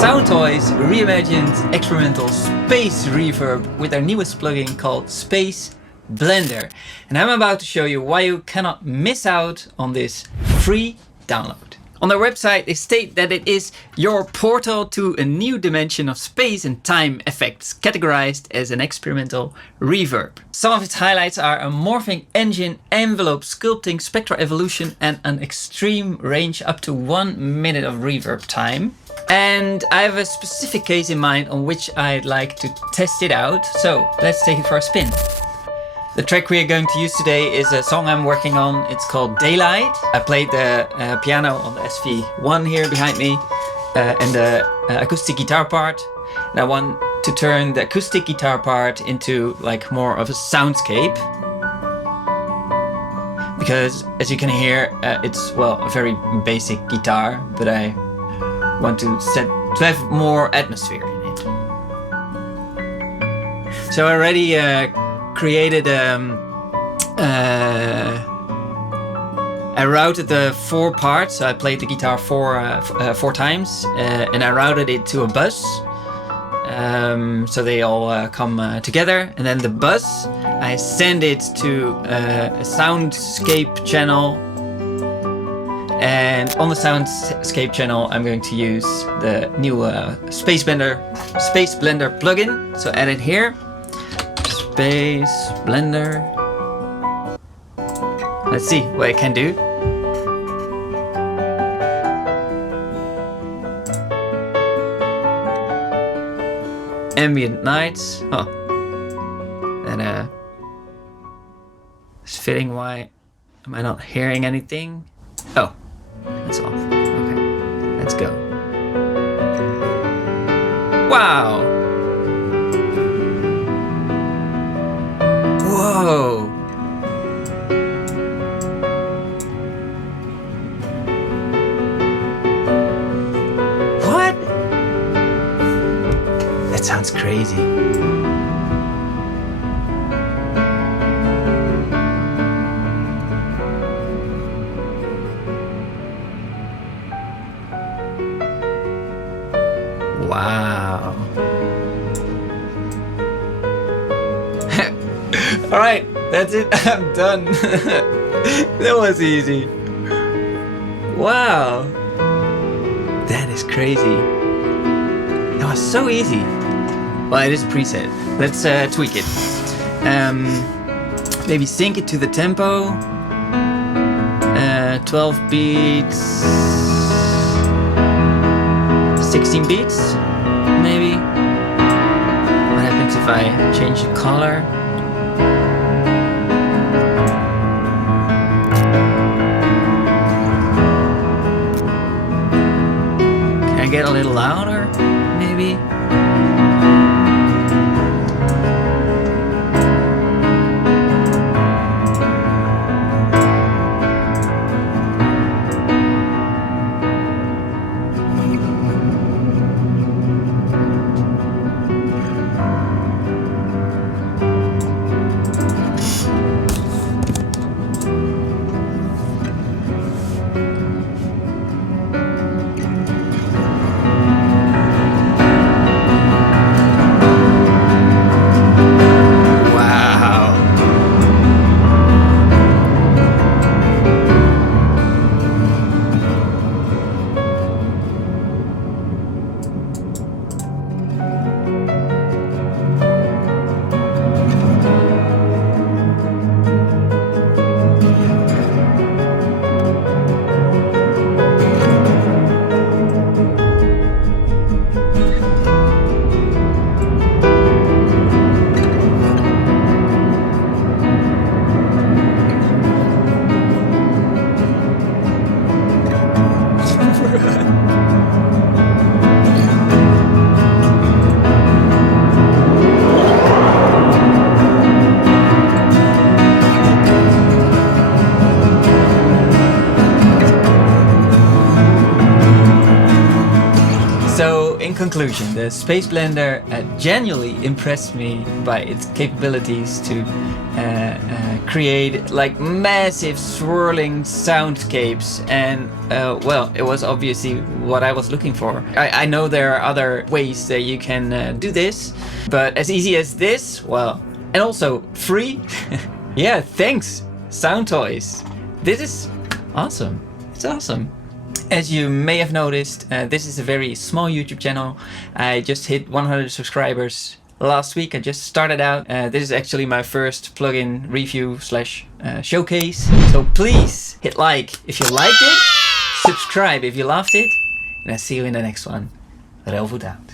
Soundtoys reimagined experimental space reverb with their newest plugin called SpaceBlender. And I'm about to show you why you cannot miss out on this free download. On their website, they state that it is your portal to a new dimension of space and time effects, categorized as an experimental reverb. Some of its highlights are a morphing engine, envelope sculpting, spectral evolution, and an extreme range up to 1 minute of reverb time. And I have a specific case in mind on which I'd like to test it out. So let's take it for a spin. The track we are going to use today is a song I'm working on. It's called Daylight. I played the piano on the SV1 here behind me and the acoustic guitar part. And I want to turn the acoustic guitar part into like more of a soundscape. Because as you can hear, it's well a very basic guitar, but I want to have more atmosphere in it. So I already created I routed the 4 parts. So I played the guitar 4 times and I routed it to a bus, so they all come together. And then the bus, I send it to a soundscape channel, and on the soundscape channel I'm going to use the new SpaceBlender plugin. So add it here. SpaceBlender. Let's see what I can do. Ambient nights. Oh, and it's fitting. Why am I not hearing anything? Oh, it's off. Okay, let's go. Wow. Whoa! What? That sounds crazy. Wow. All right, that's it. I'm done. That was easy. Wow. That is crazy. That was so easy. Well, it is a preset. Let's tweak it. Maybe sync it to the tempo. 12 beats. 16 beats, maybe. What happens if I change the color? Get a little louder, maybe. in conclusion, the SpaceBlender genuinely impressed me by its capabilities to create like massive swirling soundscapes, and well, it was obviously what I was looking for. I know there are other ways that you can do this, but as easy as this, well, and also free. Yeah, thanks Soundtoys. This is awesome. It's awesome. As you may have noticed, this is a very small YouTube channel. I just hit 100 subscribers last week. I just started out. This is actually my first plugin review slash showcase. So please hit like if you liked it, subscribe if you loved it, and I'll see you in the next one. Relvoet out.